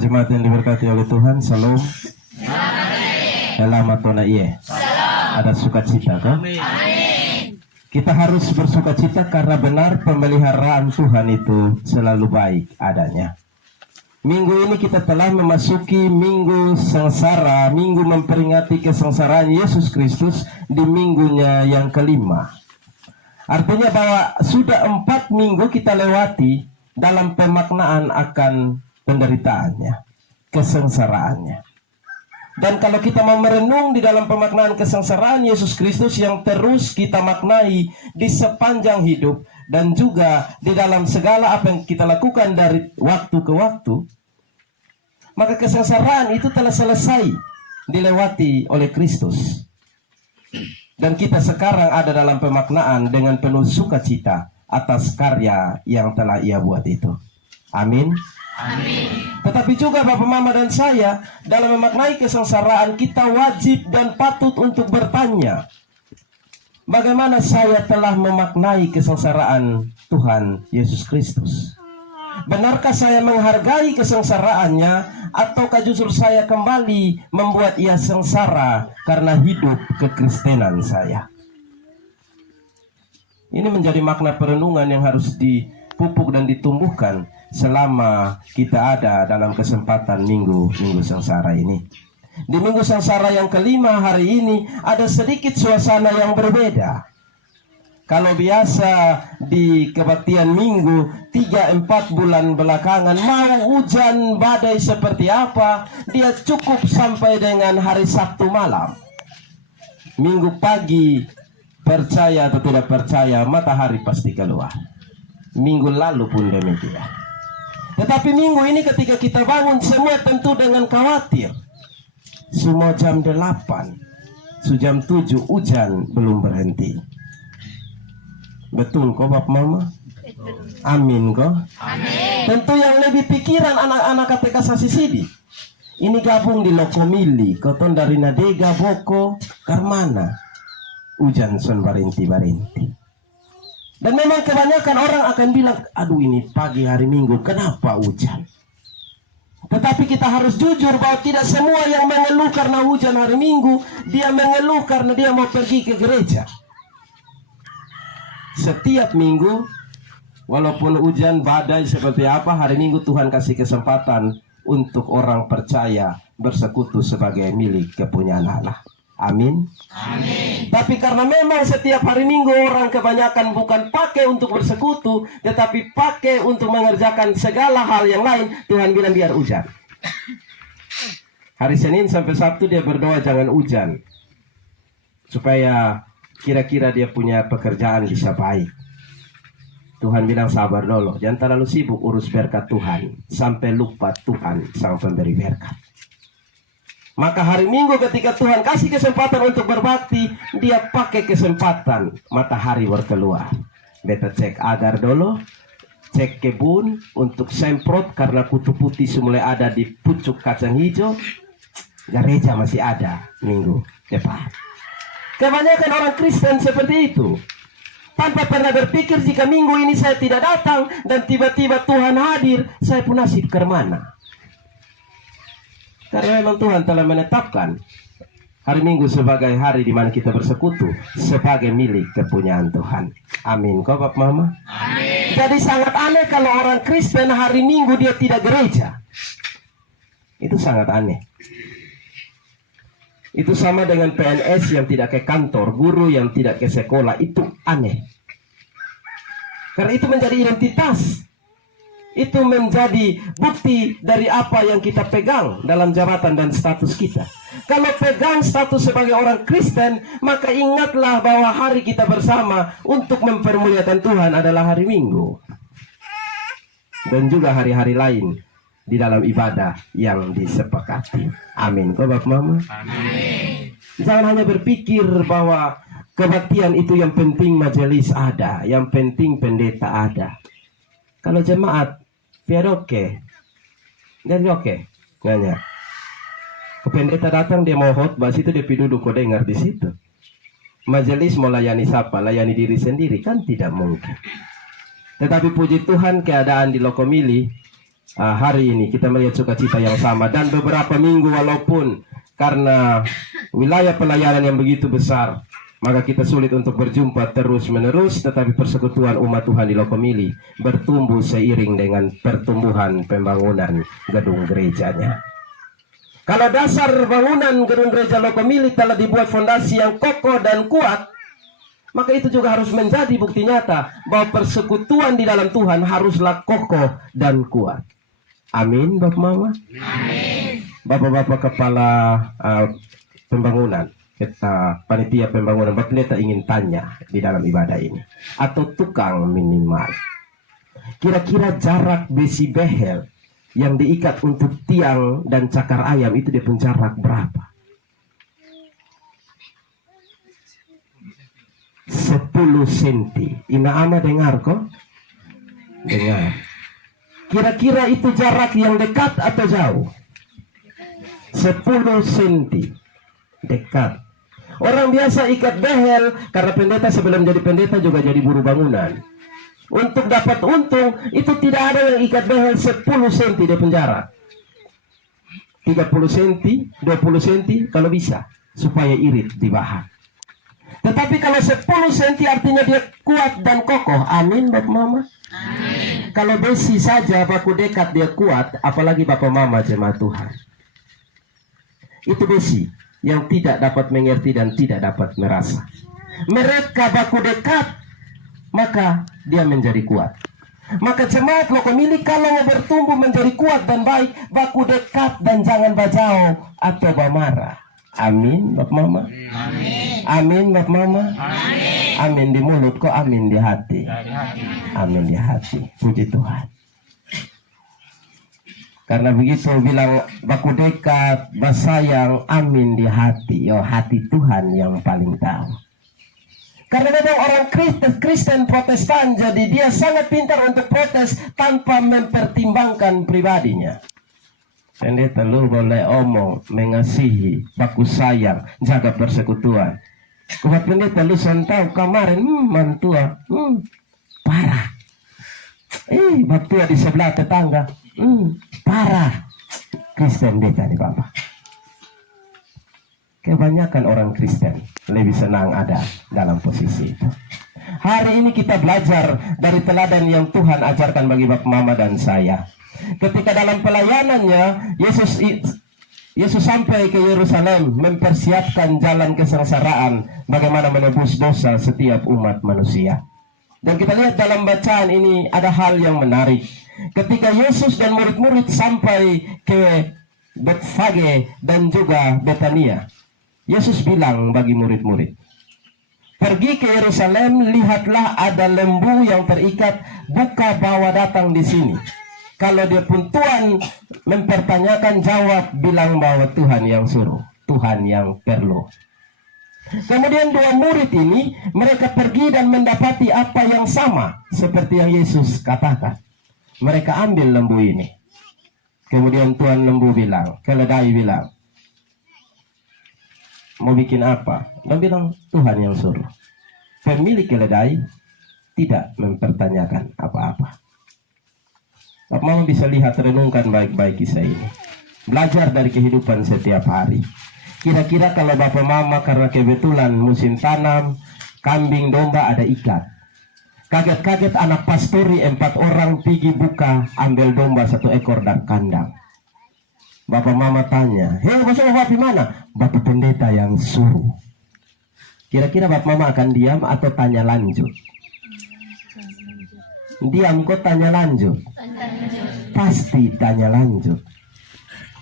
Jemaat yang diberkati oleh Tuhan, Salam. Selamat tona iye. Ada sukacita kan? Kita harus bersukacita karena benar pemeliharaan Tuhan itu selalu baik adanya. Minggu ini kita telah memasuki minggu sengsara, minggu memperingati kesengsaraan Yesus Kristus di minggunya yang kelima. Artinya bahwa sudah 4 minggu kita lewati dalam pemaknaan akan penderitaannya, kesengsaraannya. Dan kalau kita mau merenung di dalam pemaknaan kesengsaraan Yesus Kristus yang terus kita maknai di sepanjang hidup dan juga di dalam segala apa yang kita lakukan dari waktu ke waktu, maka kesengsaraan itu telah selesai dilewati oleh Kristus. Dan kita sekarang ada dalam pemaknaan dengan penuh sukacita atas karya yang telah Ia buat itu. Amin. Amin. Tetapi juga Bapak, Mama, dan saya dalam memaknai kesengsaraan kita wajib dan patut untuk bertanya, bagaimana saya telah memaknai kesengsaraan Tuhan Yesus Kristus? Benarkah saya menghargai kesengsaraannya, ataukah justru saya kembali membuat Ia sengsara karena hidup kekristenan saya? Ini menjadi makna perenungan yang harus dipupuk dan ditumbuhkan selama kita ada dalam kesempatan minggu sengsara ini. Di minggu sengsara yang kelima hari ini ada sedikit suasana yang berbeda. Kalau biasa di kebaktian minggu 3-4 bulan belakangan mau hujan badai seperti apa, dia cukup sampai dengan hari Sabtu malam. Minggu pagi, percaya atau tidak percaya, matahari pasti keluar. Minggu lalu pun demikian. Tetapi minggu ini ketika kita bangun semua tentu dengan khawatir. Semua jam 8, jam 7 hujan belum berhenti. Betul kok Bapak Mama? Amin kok? Amin. Tentu yang lebih pikiran anak-anak KTK Sasisidi. Ini gabung di Lokomili, koton dari Nadega, Boko, Karmana. Hujan son barinti-barinti. Dan memang kebanyakan orang akan bilang, aduh ini pagi hari Minggu, kenapa hujan? Tetapi kita harus jujur bahwa tidak semua yang mengeluh karena hujan hari Minggu, dia mengeluh karena dia mau pergi ke gereja. Setiap minggu, walaupun hujan badai seperti apa, hari Minggu Tuhan kasih kesempatan untuk orang percaya bersekutu sebagai milik kepunyaan Allah. Amin. Amin. Tapi karena memang setiap hari Minggu orang kebanyakan bukan pakai untuk bersekutu, tetapi pakai untuk mengerjakan segala hal yang lain, Tuhan bilang biar hujan. Hari Senin sampai Sabtu dia berdoa jangan hujan, supaya kira-kira dia punya pekerjaan bisa baik. Tuhan bilang sabar dulu, jangan terlalu sibuk urus berkat Tuhan, sampai lupa Tuhan sang pemberi berkat. Maka hari Minggu ketika Tuhan kasih kesempatan untuk berbakti, dia pakai kesempatan matahari berkeluar. Beta cek agar dulu, cek kebun untuk semprot karena kutu putih mulai ada di pucuk kacang hijau. Gereja masih ada minggu depan. Kebanyakan orang Kristen seperti itu. Tanpa pernah berpikir jika minggu ini saya tidak datang dan tiba-tiba Tuhan hadir, saya pun nasib ke mana? Karena memang Tuhan telah menetapkan hari Minggu sebagai hari di mana kita bersekutu sebagai milik kepunyaan Tuhan. Amin. Kok Bapak Mama? Amin. Jadi sangat aneh kalau orang Kristen hari Minggu dia tidak gereja. Itu sangat aneh. Itu sama dengan PNS yang tidak ke kantor, guru yang tidak ke sekolah. Itu aneh. Karena itu menjadi identitas. Itu menjadi bukti dari apa yang kita pegang dalam jabatan dan status kita. Kalau pegang status sebagai orang Kristen, maka ingatlah bahwa hari kita bersama untuk mempermuliakan Tuhan adalah hari Minggu. Dan juga hari-hari lain di dalam ibadah yang disepakati. Amin. Kok Bapak Mama? Amin. Jangan hanya berpikir bahwa kebaktian itu yang penting majelis ada, yang penting pendeta ada. Kalau jemaat, biar oke. Jadi oke. Nanya. Pendeta datang dia mau khotbah situ dia duduk kau dengar di situ. Majelis mau layani siapa? Layani diri sendiri kan tidak mungkin. Tetapi puji Tuhan keadaan di Lokomili hari ini kita melihat sukacita yang sama. Dan beberapa minggu walaupun karena wilayah pelayanan yang begitu besar, maka kita sulit untuk berjumpa terus-menerus, tetapi persekutuan umat Tuhan di Lokomili bertumbuh seiring dengan pertumbuhan pembangunan gedung gerejanya. Kalau dasar bangunan gedung gereja Lokomili telah dibuat fondasi yang kokoh dan kuat, maka itu juga harus menjadi bukti nyata bahwa persekutuan di dalam Tuhan haruslah kokoh dan kuat. Amin, Bapak Mama. Amin. Bapak-bapak kepala pembangunan, kita panitia pembangunan, Bapak Pendeta ingin tanya di dalam ibadah ini, atau tukang minimal, kira-kira jarak besi behel yang diikat untuk tiang dan cakar ayam itu dia pun jarak berapa? 10 cm. Ina ama dengar kok? Dengar. Kira-kira itu jarak yang dekat atau jauh? 10 cm. Dekat. Orang biasa ikat behel karena pendeta sebelum jadi pendeta juga jadi buruh bangunan. Untuk dapat untung itu tidak ada yang ikat behel 10 cm di penjara. 30 cm, 20 cm kalau bisa supaya irit di bahan. Tetapi kalau 10 cm artinya dia kuat dan kokoh. Amin, Bapak Mama. Amin. Kalau besi saja baku dekat dia kuat, apalagi Bapak Mama jemaat Tuhan. Itu besi yang tidak dapat mengerti dan tidak dapat merasa. Mereka baku dekat, maka dia menjadi kuat. Maka jemaat Lokomili kalau mau bertumbuh menjadi kuat dan baik, baku dekat dan jangan bajau atau bamarah. Amin, Bapak Mama. Amin. Amin, Bapak Mama. Amin. Amin di mulut kok, amin di hati. Amin di hati. Puji Tuhan. Karena begitu bilang baku dekat, basayang, amin di hati. Yo, hati Tuhan yang paling tahu. Karena memang orang Kristen Protestan, jadi dia sangat pintar untuk protes tanpa mempertimbangkan pribadinya. Pendeta lu boleh omong, mengasihi, baku sayang, jaga persekutuan. Kuat pendeta lu tahu kemarin, mantua, parah. Mantua di sebelah tetangga, parah. Kristen beda nih Bapak. Kebanyakan orang Kristen lebih senang ada dalam posisi itu. Hari ini kita belajar dari teladan yang Tuhan ajarkan bagi Bapak Mama dan saya. Ketika dalam pelayanannya Yesus sampai ke Yerusalem mempersiapkan jalan kesengsaraan, bagaimana menebus dosa setiap umat manusia. Dan kita lihat dalam bacaan ini ada hal yang menarik. Ketika Yesus dan murid-murid sampai ke Betfage dan juga Betania, Yesus bilang bagi murid-murid, pergi ke Yerusalem, lihatlah ada lembu yang terikat, buka bawa datang di sini. Kalau dia pun Tuhan mempertanyakan, jawab, bilang bahwa Tuhan yang suruh, Tuhan yang perlu. Kemudian dua murid ini, mereka pergi dan mendapati apa yang sama seperti yang Yesus katakan. Mereka ambil lembu ini. Kemudian Tuhan lembu bilang, keledai bilang, mau bikin apa? Dan bilang, Tuhan yang suruh. Pemilik keledai tidak mempertanyakan apa-apa. Bapak Mama bisa lihat, renungkan baik-baik kisah ini. Belajar dari kehidupan setiap hari. Kira-kira kalau Bapak Mama karena kebetulan musim tanam, kambing domba ada ikat. Kaget-kaget anak pastori 4 orang pergi buka, ambil domba 1 ekor dan kandang. Bapak Mama tanya, hei Bapak mana? Bapak pendeta yang suruh. Kira-kira Bapak Mama akan diam atau tanya lanjut? Diam kok tanya lanjut? Pasti tanya lanjut.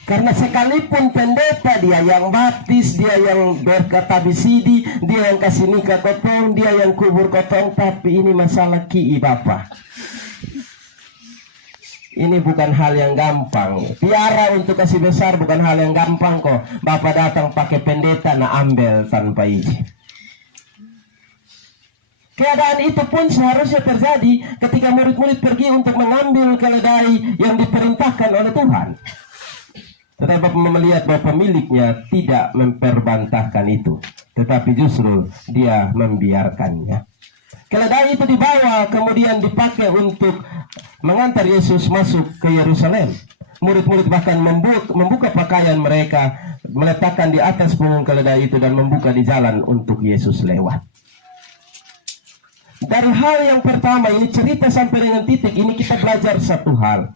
Karena sekalipun pendeta, dia yang baptis, dia yang berkata bisidi, dia yang kasih nikah kotong, dia yang kubur kotong, tapi ini masalah ki Bapak. Ini bukan hal yang gampang. Tiara untuk kasih besar bukan hal yang gampang kok. Bapak datang pakai pendeta, na ambil tanpa izin. Keadaan itu pun seharusnya terjadi ketika murid-murid pergi untuk mengambil keledai yang diperintahkan oleh Tuhan. Tetapi Bapak melihat bahwa pemiliknya tidak memperbantahkan itu, tetapi justru dia membiarkannya. Keledai itu dibawa kemudian dipakai untuk mengantar Yesus masuk ke Yerusalem. Murid-murid bahkan membuka pakaian mereka, meletakkan di atas punggung keledai itu dan membuka di jalan untuk Yesus lewat. Dan hal yang pertama, ini cerita sampai dengan titik ini kita belajar satu hal.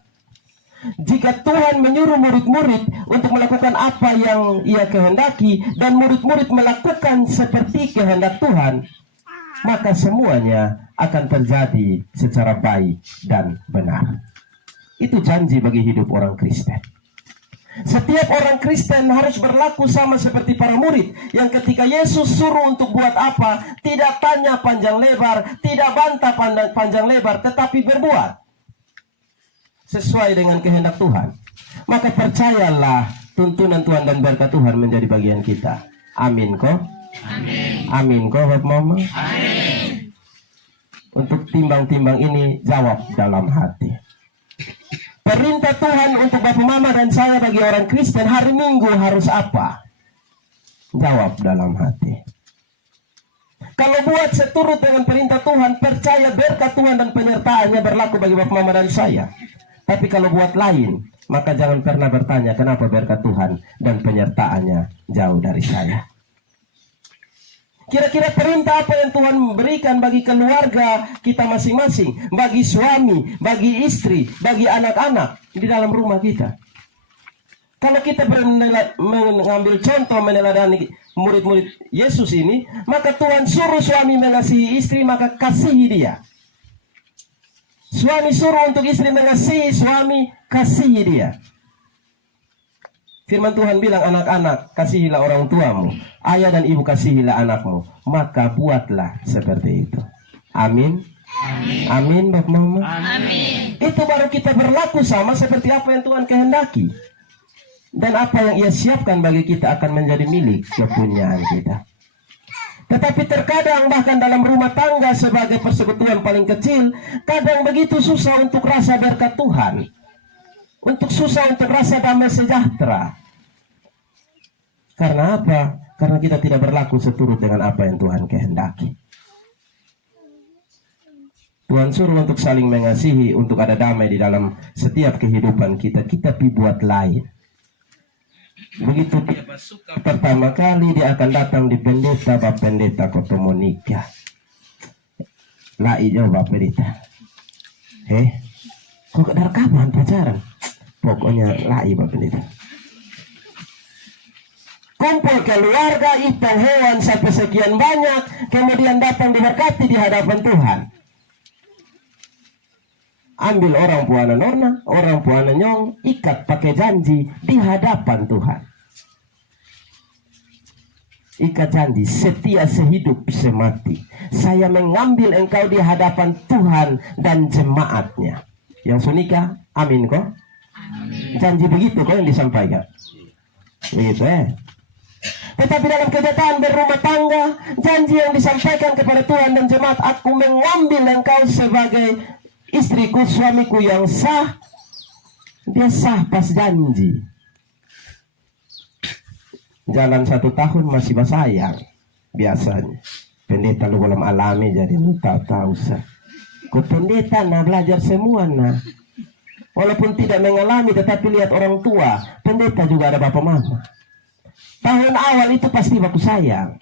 Jika Tuhan menyuruh murid-murid untuk melakukan apa yang ia kehendaki dan murid-murid melakukan seperti kehendak Tuhan, maka semuanya akan terjadi secara baik dan benar. Itu janji bagi hidup orang Kristen. Setiap orang Kristen harus berlaku sama seperti para murid yang ketika Yesus suruh untuk buat apa, tidak tanya panjang lebar, tidak bantah panjang lebar, tetapi berbuat sesuai dengan kehendak Tuhan. Maka percayalah, tuntunan Tuhan dan berkat Tuhan menjadi bagian kita. Amin kok? Amin. Amin kok, Bapak Mama? Amin. Untuk timbang-timbang ini jawab dalam hati. Perintah Tuhan untuk Bapak Mama dan saya bagi orang Kristen hari Minggu harus apa? Jawab dalam hati. Kalau buat seturut dengan perintah Tuhan, percaya berkat Tuhan dan penyertaannya berlaku bagi Bapak Mama dan saya. Tapi kalau buat lain, maka jangan pernah bertanya kenapa berkat Tuhan dan penyertaannya jauh dari saya. Kira-kira perintah apa yang Tuhan berikan bagi keluarga kita masing-masing, bagi suami, bagi istri, bagi anak-anak di dalam rumah kita? Kalau kita mengambil contoh meneladani murid-murid Yesus ini, maka Tuhan suruh suami mengasihi istri, maka kasihi dia. Suami suruh untuk istri mengasihi suami, kasihi dia. Firman Tuhan bilang, anak-anak, kasihilah orang tuamu, ayah dan ibu kasihilah anakmu, maka buatlah seperti itu. Amin. Amin. Amin, Bapak Mama. Amin. Itu baru kita berlaku sama seperti apa yang Tuhan kehendaki. Dan apa yang ia siapkan bagi kita akan menjadi milik kepunyaan kita. Tetapi terkadang bahkan dalam rumah tangga sebagai persekutuan paling kecil, kadang begitu susah untuk rasa berkat Tuhan. Susah untuk rasa damai sejahtera. Karena apa? Karena kita tidak berlaku seturut dengan apa yang Tuhan kehendaki. Tuhan suruh untuk saling mengasihi, untuk ada damai di dalam setiap kehidupan kita. Kita buat lain. Begitu dia masuk pertama kali, dia akan datang di pendeta, Bapak Pendeta Kotomo nikah. Lai jauh Bapak Pendeta. Kok dari kapan pacaran? Pokoknya lai Bapak Pendeta. Kumpul keluarga, ipang hewan sampai sekian banyak, kemudian datang diberkati di hadapan Tuhan. Ambil orang puana nona, orang puana nyong, ikat pakai janji di hadapan Tuhan. Ikat janji, setia sehidup semati. Saya mengambil engkau di hadapan Tuhan dan jemaatnya. Yang sunika, amin kok? Amin. Janji begitu kok yang disampaikan. Begitu Tetapi dalam kenyataan berumah tangga, janji yang disampaikan kepada Tuhan dan jemaat, aku mengambil engkau sebagai istriku, suamiku yang sah. Dia sah pas janji. Jalan 1 tahun masih bersayang. Biasanya pendeta lu belum alami, jadi lu tahu sah. Ku pendeta belajar semua walaupun tidak mengalami, tetapi lihat orang tua pendeta juga ada bapak mama. Tahun awal itu pasti baku sayang.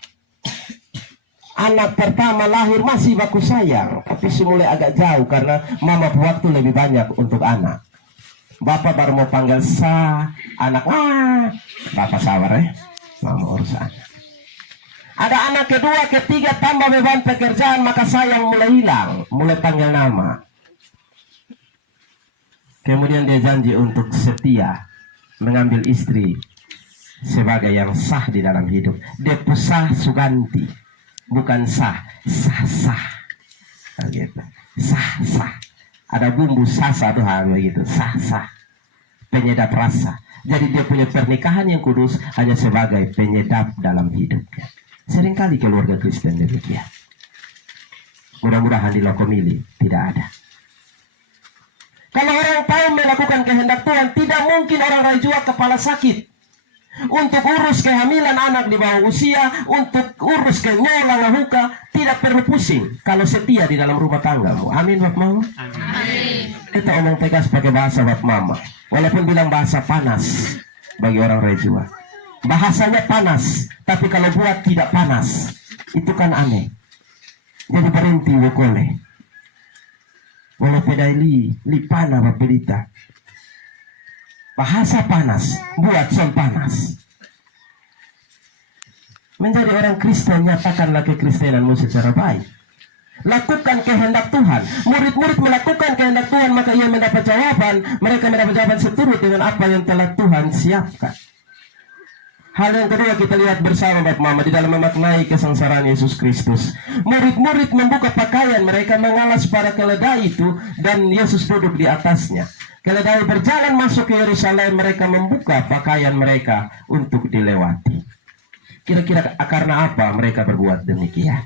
Anak pertama lahir masih baku sayang, tapi mulai agak jauh karena mama waktu lebih banyak untuk anak. Bapak baru mau panggil anak, bapak sabar mama urus anak. Ada anak kedua, ketiga, tambah beban pekerjaan, maka sayang mulai hilang, mulai panggil nama. Kemudian dia janji untuk setia, mengambil istri sebagai yang sah di dalam hidup. Dia pusah suganti, bukan sah. Gitu. Sah. Ada bumbu sasa tuh begitu, sah. Penyedap rasa. Jadi dia punya pernikahan yang kudus hanya sebagai penyedap dalam hidupnya. Seringkali keluarga Kristen demikian. Mudah-mudahan di Lokomili tidak ada. Kalau orang tahu melakukan kehendak Tuhan, tidak mungkin orang rajua kepala sakit. Untuk urus kehamilan anak di bawah usia, untuk urus kenyolang huka, tidak perlu pusing kalau setia di dalam rumah tanggamu. Amin, Bapak Mama. Amin. Kita omong tegas pakai bahasa Bapak Mama. Walaupun bilang bahasa panas bagi orang Rejua. Bahasanya panas, tapi kalau buat tidak panas, itu kan aneh. Jadi berhenti wokole. Walau pedali lipana bapelita. Bahasa panas, buat son panas. Menjadi orang Kristen, nyatakanlah kekristenanmu secara baik. Lakukan kehendak Tuhan. Murid-murid melakukan kehendak Tuhan, maka ia mendapat jawaban. Mereka mendapat jawaban seturut dengan apa yang telah Tuhan siapkan. Hal yang kedua kita lihat bersama Bapak Mama di dalam memaknai kesengsaraan Yesus Kristus. Murid-murid membuka pakaian mereka, mengalas pada keledai itu, dan Yesus duduk di atasnya. Keledai berjalan masuk ke Yerusalem, mereka membuka pakaian mereka untuk dilewati. Kira-kira karena apa mereka berbuat demikian?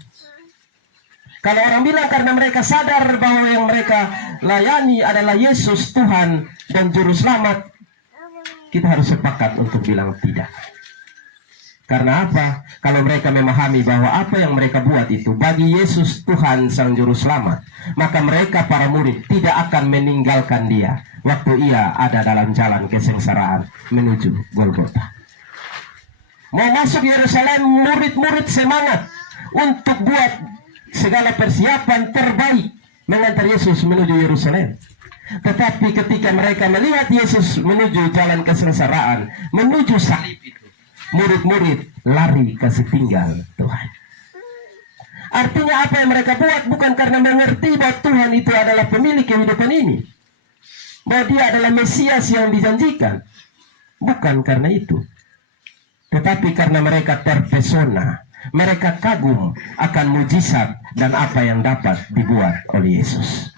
Kalau orang bilang karena mereka sadar bahwa yang mereka layani adalah Yesus Tuhan dan Juru Selamat, kita harus sepakat untuk bilang tidak. Karena apa? Kalau mereka memahami bahwa apa yang mereka buat itu bagi Yesus Tuhan Sang Juru Selamat, maka mereka para murid tidak akan meninggalkan dia waktu ia ada dalam jalan kesengsaraan menuju Golgota. Mau masuk Yerusalem, murid-murid semangat untuk buat segala persiapan terbaik mengantar Yesus menuju Yerusalem. Tetapi ketika mereka melihat Yesus menuju jalan kesengsaraan, menuju salib itu, murid-murid lari kasih tinggal Tuhan. Artinya apa yang mereka buat bukan karena mengerti bahwa Tuhan itu adalah pemilik kehidupan ini, bahwa dia adalah Mesias yang dijanjikan. Bukan karena itu, tetapi karena mereka terpesona, mereka kagum akan mujizat dan apa yang dapat dibuat oleh Yesus.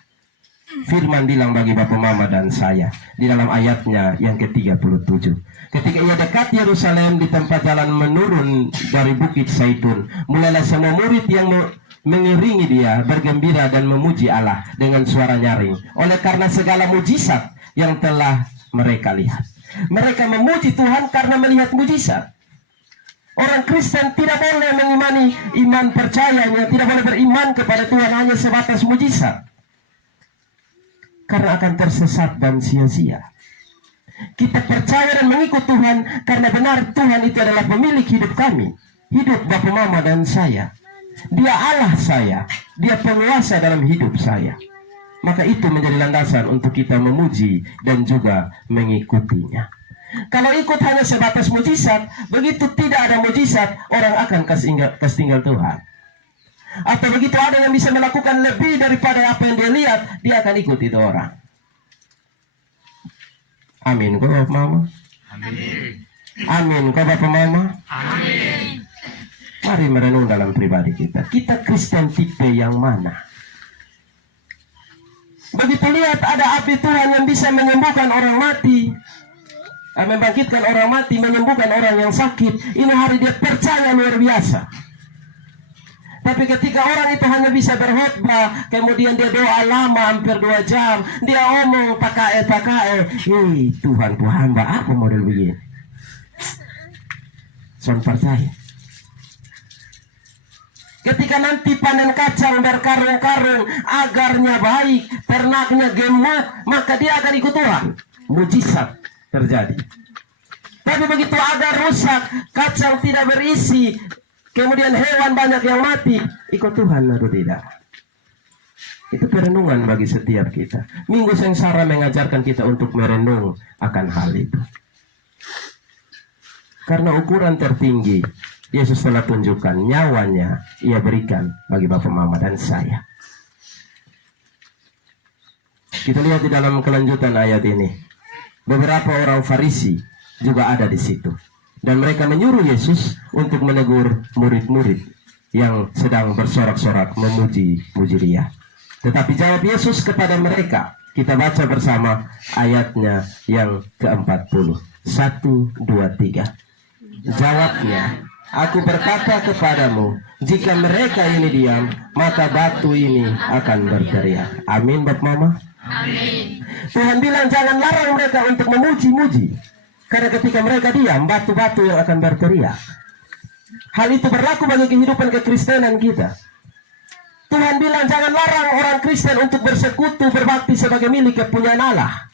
Firman bilang bagi Bapak Mama dan saya di dalam ayatnya yang ke-37. Ketika ia dekat Yerusalem di tempat jalan menurun dari Bukit Zaitun, mulailah semua murid yang mengiringi dia bergembira dan memuji Allah dengan suara nyaring oleh karena segala mujizat yang telah mereka lihat. Mereka memuji Tuhan karena melihat mujizat. Orang Kristen tidak boleh mengimani iman percayanya, tidak boleh beriman kepada Tuhan hanya sebatas mujizat, karena akan tersesat dan sia-sia. Kita percaya dan mengikut Tuhan karena benar Tuhan itu adalah pemilik hidup kami, hidup Bapak Mama dan saya. Dia Allah saya, dia penguasa dalam hidup saya. Maka itu menjadi landasan untuk kita memuji dan juga mengikutinya. Kalau ikut hanya sebatas mujizat, begitu tidak ada mujizat, orang akan kasih Tuhan. Atau begitu ada yang bisa melakukan lebih daripada apa yang dia lihat, dia akan ikut itu orang. Amin, kau Bapak Mama? Amin. Amin, kau Bapak Mama? Amin. Mari merenung dalam pribadi kita. Kita Kristen tipe yang mana? Begitu lihat ada api Tuhan yang bisa menyembuhkan orang mati, membangkitkan orang mati, menyembuhkan orang yang sakit, ini hari dia percaya luar biasa. Tapi ketika orang itu hanya bisa berkhotbah, kemudian dia doa lama hampir 2 jam, dia omong pakae, Tuhan ku hamba apa model begini? Son percaya. Ketika nanti panen kacang berkarung-karung, agarnya baik, ternaknya gemuk, maka dia akan ikut Tuhan. Mujizat terjadi. Tapi begitu agar rusak, kacang tidak berisi, kemudian hewan banyak yang mati, ikut Tuhan atau tidak? Itu perenungan bagi setiap kita. Minggu Sengsara mengajarkan kita untuk merenung akan hal itu. Karena ukuran tertinggi, Yesus telah tunjukkan nyawanya ia berikan bagi Bapak Mama dan saya. Kita lihat di dalam kelanjutan ayat ini. Beberapa orang Farisi juga ada di situ. Dan mereka menyuruh Yesus untuk menegur murid-murid yang sedang bersorak-sorak memuji dia. Tetapi jawab Yesus kepada mereka. Kita baca bersama ayatnya yang ke-40. 1, 2, 3. Jawabnya, aku berkata kepadamu, jika mereka ini diam, maka batu ini akan berteriak. Amin, Bapak Mama? Amin. Tuhan bilang jangan larang mereka untuk memuji-muji. Karena ketika mereka diam, batu-batu yang akan berteriak. Hal itu berlaku bagi kehidupan kekristenan kita. Tuhan bilang jangan larang orang Kristen untuk bersekutu berbakti sebagai milik kepunyaan Allah.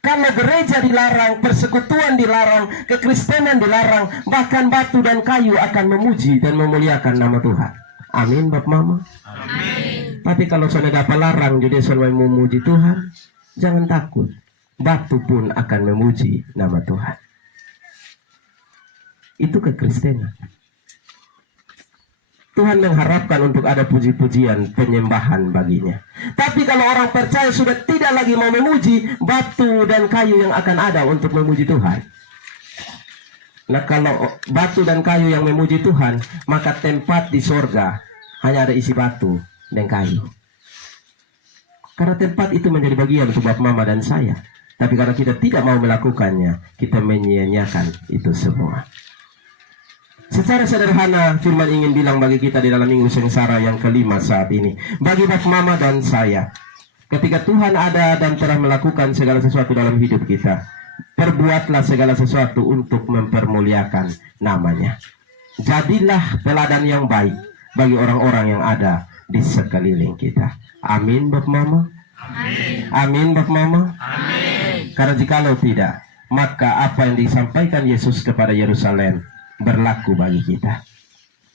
Kalau gereja dilarang, persekutuan dilarang, kekristenan dilarang, bahkan batu dan kayu akan memuji dan memuliakan nama Tuhan. Amin, Bapak Mama. Amin. Tapi kalau sudah dapat larang jadi sampai memuji Tuhan, jangan takut. Batu pun akan memuji nama Tuhan. Itu kekristenan. Tuhan mengharapkan untuk ada puji-pujian, penyembahan baginya. Tapi kalau orang percaya sudah tidak lagi mau memuji, batu dan kayu yang akan ada untuk memuji Tuhan. Nah, kalau batu dan kayu yang memuji Tuhan, maka tempat di sorga hanya ada isi batu dan kayu. Karena tempat itu menjadi bagian untuk Bapak Mama dan saya. Tapi karena kita tidak mau melakukannya, kita menyia-nyiakan itu semua. Secara sederhana, firman ingin bilang bagi kita di dalam minggu sengsara yang kelima saat ini. Bagi Bapak Mama dan saya, ketika Tuhan ada dan telah melakukan segala sesuatu dalam hidup kita, perbuatlah segala sesuatu untuk mempermuliakan namanya. Jadilah teladan yang baik bagi orang-orang yang ada di sekeliling kita. Amin, Bapak Mama. Amin. Amin, Bapak Mama. Amin. Karena jikalau tidak, maka apa yang disampaikan Yesus kepada Yerusalem berlaku bagi kita.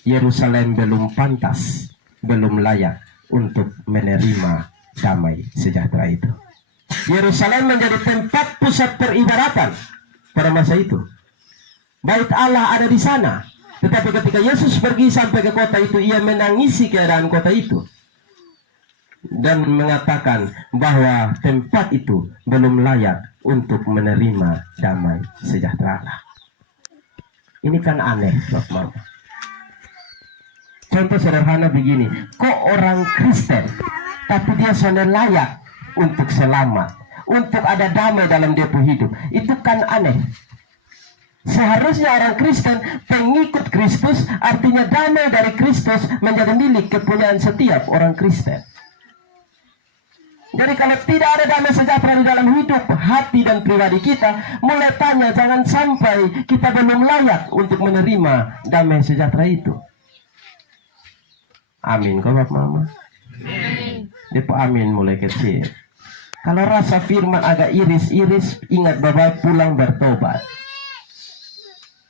Yerusalem belum pantas, belum layak untuk menerima damai sejahtera itu. Yerusalem menjadi tempat pusat peribadatan pada masa itu. Bait Allah ada di sana. Tetapi ketika Yesus pergi sampai ke kota itu, ia menangisi keadaan kota itu dan mengatakan bahwa tempat itu belum layak untuk menerima damai sejahtera Allah. Ini kan aneh, Bapak Mama. Contoh sederhana begini, kok orang Kristen, tapi dia sudah layak untuk selamat, untuk ada damai dalam dia hidup. Itu kan aneh. Seharusnya orang Kristen, pengikut Kristus, artinya damai dari Kristus menjadi milik kepunyaan setiap orang Kristen. Jadi kalau tidak ada damai sejahtera di dalam hidup, hati dan pribadi kita, mulai tanya jangan sampai kita belum layak untuk menerima damai sejahtera itu. Amin, kau Bapak Mama? Amin. Depo amin mulai kecil. Kalau rasa firman agak iris-iris, ingat Bapak pulang bertobat.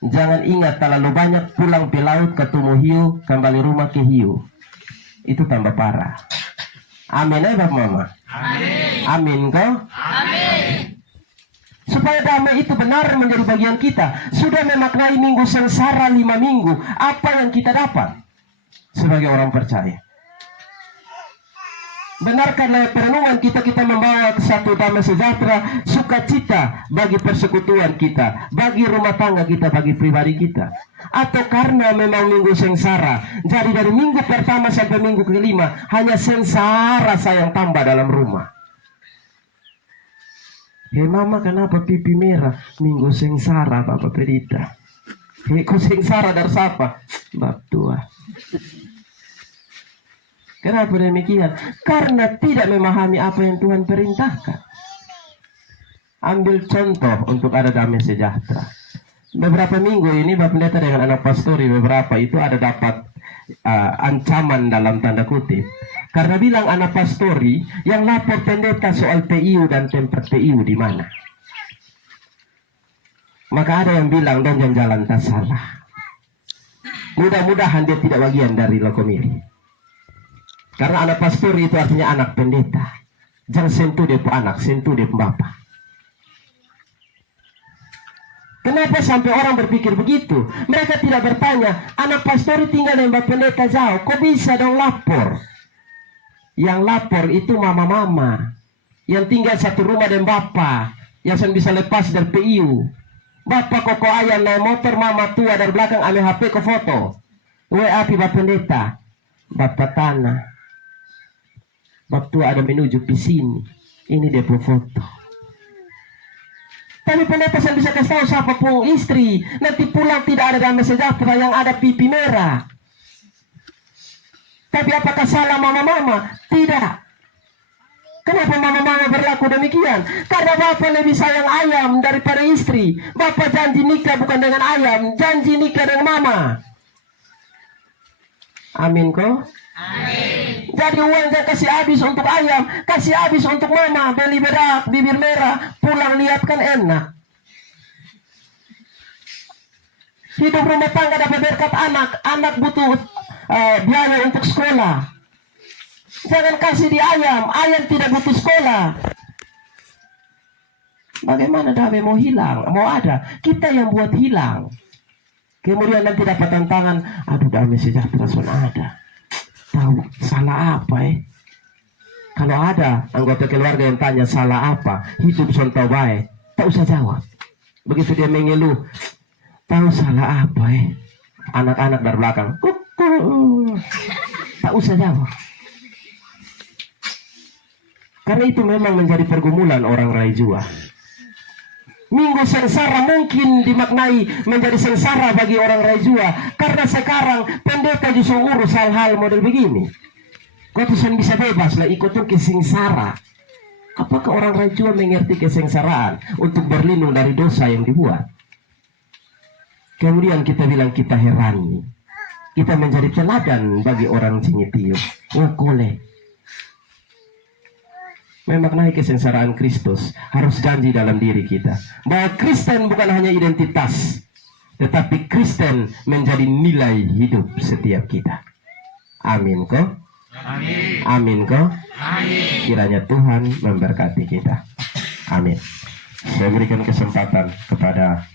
Jangan ingat terlalu banyak pulang ke laut ketemu hiu, kembali rumah ke hiu. Itu tambah parah. Amin ya Bapak Mama. Amin. Amin kau? Amin. Supaya damai itu benar menjadi bagian kita. Sudah memaknai minggu sengsara 5 minggu. Apa yang kita dapat sebagai orang percaya? Benarkanlah perenungan kita membawa satu damai sejahtera, sukacita bagi persekutuan kita, bagi rumah tangga kita, bagi pribadi kita. Atau karena memang minggu sengsara, jadi dari minggu pertama sampai minggu kelima hanya sengsara saya yang tambah dalam rumah. Hei mama, kenapa pipi merah? Minggu sengsara Bapak Perita. Hei kok sengsara dari siapa? Bab tua. Kenapa demikian? Karena tidak memahami apa yang Tuhan perintahkan. Ambil contoh untuk ada damai sejahtera. Beberapa minggu ini Bapak Pendeta dengan anak pastori beberapa itu ada dapat ancaman dalam tanda kutip. Karena bilang anak pastori yang lapor pendeta soal PIU dan tempat PIU di mana. Maka ada yang bilang dong jalan tak salah. Mudah-mudahan dia tidak bagian dari Lokomiri. Karena anak pastori itu artinya anak pendeta. Jangan sentuh dia anak, sentuh dia bapak. Kenapa sampai orang berpikir begitu? Mereka tidak bertanya, anak pastori tinggal dengan bapak pendeta jauh, kok bisa dong lapor? Yang lapor itu mama-mama yang tinggal satu rumah dengan bapak, yang bisa lepas dari PIU. Bapak koko ayah naik motor, mama tua dari belakang ambil HP ke foto. WA bapak pendeta, bapak tanah. Waktu ada menuju di sini, ini dia foto. Tapi pendeta saya bisa kasih tahu siapa pun istri, nanti pulang tidak ada damai sejahtera, yang ada pipi merah. Tapi apakah salah mama-mama? Tidak. Kenapa mama-mama berlaku demikian? Karena bapak lebih sayang ayam daripada istri. Bapak janji nikah bukan dengan ayam, janji nikah dengan mama. Amin kok? Amin. Jadi uang jangan kasih habis untuk ayam, kasih habis untuk mama. Beli berak, bibir merah, pulang lihat kan enak. Hidup rumah tangga dapat berkat anak, anak butuh biaya untuk sekolah. Jangan kasih di ayam, ayam tidak butuh sekolah. Bagaimana damai mau hilang? Mau ada, kita yang buat hilang. Kemudian nanti dapat tantangan, aduh damai sejahtera son ada. Tahu salah apa Kalau ada anggota keluarga yang tanya salah apa, hidup son tahu baik, tak usah jawab. Begitu dia mengeluh, tahu salah apa anak-anak dari belakang, tak usah jawab. Karena itu memang menjadi pergumulan orang Raijua. Minggu sengsara mungkin dimaknai menjadi sengsara bagi orang Raijua, karena sekarang pendeta justru urus hal-hal model begini. Kau tuh bisa bebas lah ikut ke sengsara. Apakah orang Raijua mengerti kesengsaraan untuk berlindung dari dosa yang dibuat? Kemudian kita bilang kita herani, kita menjadi teladan bagi orang Cingitio. Oh kole. Memaknai kesengsaraan Kristus harus janji dalam diri kita bahwa Kristen bukan hanya identitas, tetapi Kristen menjadi nilai hidup setiap kita. Amin kok? Amin. Amin kok? Amin. Kiranya Tuhan memberkati kita. Amin. Saya berikan kesempatan kepada